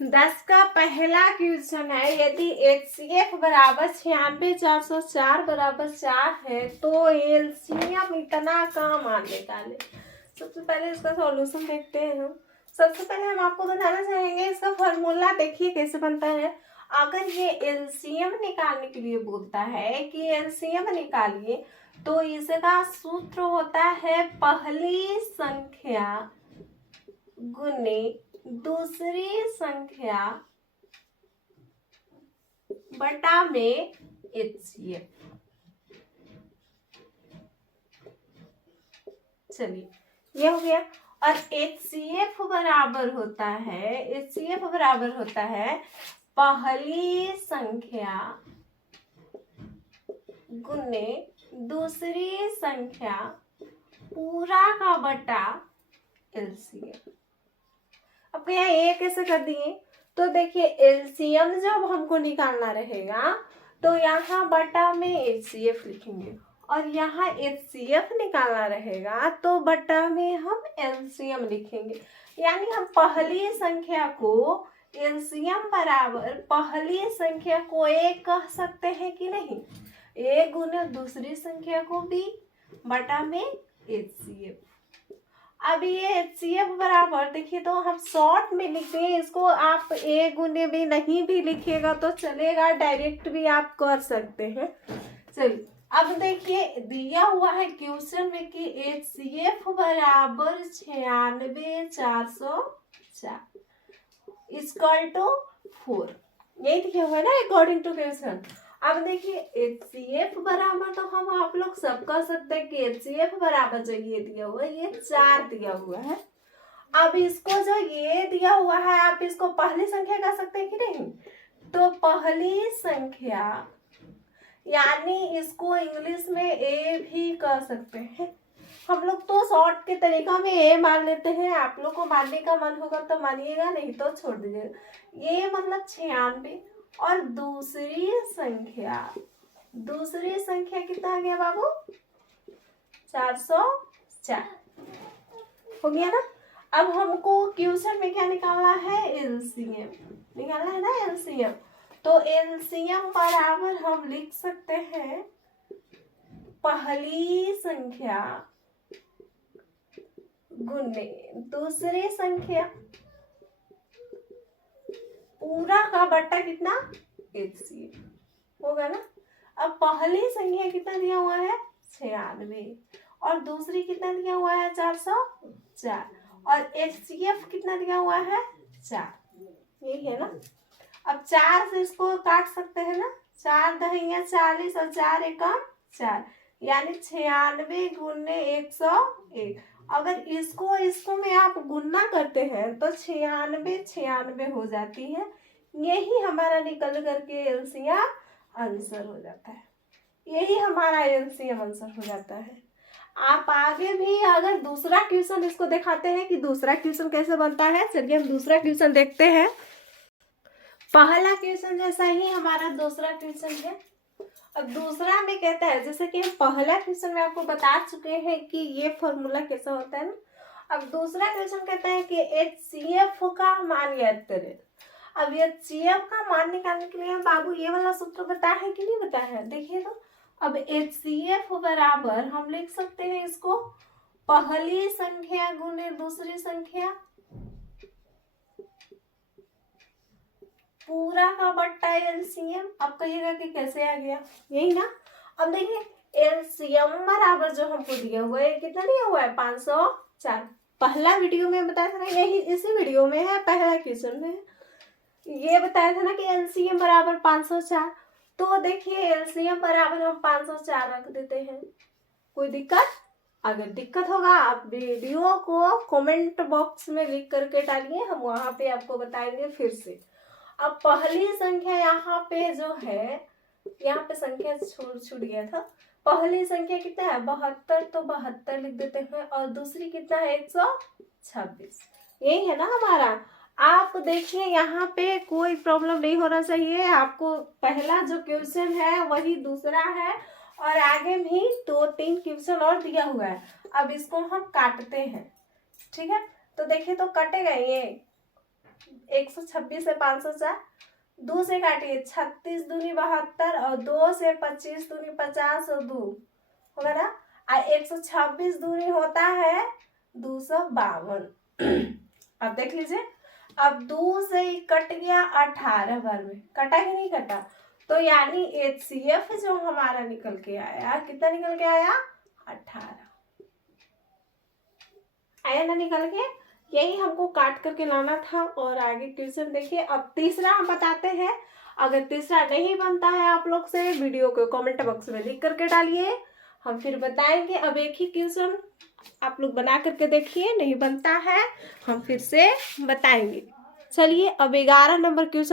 10 का पहला क्वेश्चन है, यदि HCF बराबर 96,404 बराबर 4 है तो एलसीएम इतना का मान निकाले। सबसे पहले इसका सॉल्यूशन देखते हैं हम। सबसे पहले हम आपको बताना चाहेंगे इसका फॉर्मूला देखिए कैसे बनता है। अगर ये एलसीएम निकालने के लिए बोलता है कि एलसीएम निकालिए, तो इसका सूत्र होता है पहली संख्या गुने दूसरी संख्या बटा में HCF। चलिए ये हो गया। और HCF बराबर होता है पहली संख्या गुने दूसरी संख्या पूरा का बटा LCM। अब यहाँ ये कैसे कर दिए, तो देखिए एलसीएम जब हमको निकालना रहेगा तो यहाँ बटा में HCF लिखेंगे, और यहाँ HCF निकालना रहेगा तो बटा में हम LCM लिखेंगे। यानी हम पहली संख्या को एलसीएम बराबर पहली संख्या को A कह सकते हैं कि नहीं, A गुने दूसरी संख्या को B बटा में HCF। अब ये HCF बराबर देखिए, तो हम शॉर्ट में लिखते हैं इसको, आप A गुने B नहीं भी लिखिएगा तो चलेगा, डायरेक्ट भी आप कर सकते हैं। चलिए अब देखिए दिया हुआ है क्वेश्चन में कि HCF बराबर 96,404 इक्वल टू 4, यही दिया हुआ है ना अकॉर्डिंग टू क्वेश्चन। अब देखिए HCF बराबर तो हम आप लोग सब कह सकते हैं कि HCF बराबर जो ये दिया हुआ है ये 4 दिया हुआ है। अब इसको जो ये दिया हुआ है आप इसको पहली संख्या कह सकते हैं कि नहीं, तो पहली संख्या यानी इसको इंग्लिश में A भी कह सकते हैं। हम लोग तो शॉर्ट के तरीका में A मान लेते हैं, आप लोग को मानने का मन होगा तो मानिएगा, नहीं तो छोड़ दीजिएगा। ये मतलब 96 और दूसरी संख्या कितना आ गया बाबू, 404 हो गया ना। अब हमको क्वेश्चन में क्या निकालना है, एलसीएम निकालना है ना, एलसीएम। तो एलसीएम बराबर हम लिख सकते हैं पहली संख्या गुने दूसरी संख्या पूरा का बट्टा कितना, HCF होगा ना। अब पहली संख्या कितना दिया हुआ है, 96, और दूसरी कितना दिया हुआ है, 404, और HCF कितना दिया हुआ है, 4, यही है ना। अब 4 से इसको काट सकते हैं ना, 4 दहिया 40 और 4 एकम 4, यानी 96 गुने 101। अगर इसको में आप गुणा करते हैं तो 96 हो जाती है, यही हमारा निकल करके एलसीएम आंसर हो जाता है, यही हमारा एलसीएम आंसर हो जाता है। आप आगे भी अगर दूसरा क्वेश्चन इसको दिखाते हैं कि दूसरा क्वेश्चन कैसे बनता है, चलिए हम दूसरा क्वेश्चन देखते हैं। पहला क्वेश्चन जैसा ही हमारा दूसरा क्वेश्चन है। अब दूसरा में कहता है, जैसे कि हम पहला क्वेश्चन में आपको बता चुके हैं कि ये फॉर्मूला कैसा होता है ना। अब दूसरा क्वेश्चन कहता है कि HCF का मान ज्ञात करें। अब HCF का मान निकालने के लिए बाबू ये वाला सूत्र बताया है कि नहीं बताया है, देखिए तो। अब HCF बराबर हम लिख सकते हैं इसको पहली संख्या गुने दूसरी संख्या पूरा का बट्टा LCM। अब कहिएगा कि कैसे आ गया, यही ना। अब देखिए LCM बराबर जो हमको दिया हुआ है कितना दिया हुआ है, 504। पहला वीडियो में बताया था ना, यही इसी वीडियो में है, पहला क्वेश्चन में ये बताया था ना कि LCM बराबर 504। तो देखिए LCM बराबर हम 504 रख देते हैं। कोई दिक्कत, अगर दिक्कत होगा आप वीडियो को कमेंट बॉक्स में लिख करके डालिए, हम वहां पे आपको बताएंगे फिर से। अब पहली संख्या यहाँ पे जो है, यहाँ पे संख्या छूट गया था। पहली संख्या कितना है, 72, तो 72 लिख देते हैं, और दूसरी कितना है, 126, यही है ना हमारा। आप देखिए यहाँ पे कोई प्रॉब्लम नहीं होना चाहिए आपको, पहला जो क्वेश्चन है वही दूसरा है, और आगे भी 2-3 क्वेश्चन और दिया हुआ है। अब इसको हम काटते हैं, ठीक है। तो देखिए तो कटेगा ये, 126 से 504, 2 से काटिए 36 दूनी 72 और 2 से 25 दूनी 50 और 2 होगा ना। 126 दूनी होता है 252। अब देख लीजिए, अब 2 से ही कट गया 18 बार में, कटा कि नहीं कटा, तो यानी HCF जो हमारा निकल के आया, कितना निकल के आया, 18 आया ना निकल के। यही हमको काट करके लाना था। और आगे क्वेश्चन देखिए। अब तीसरा हम बताते हैं। अगर तीसरा नहीं बनता है आप लोग से, वीडियो को कमेंट बॉक्स में लिख करके डालिए, हम फिर बताएंगे। अब एक ही क्वेश्चन आप लोग बना करके देखिए, नहीं बनता है हम फिर से बताएंगे। चलिए अब 11 नंबर क्वेश्चन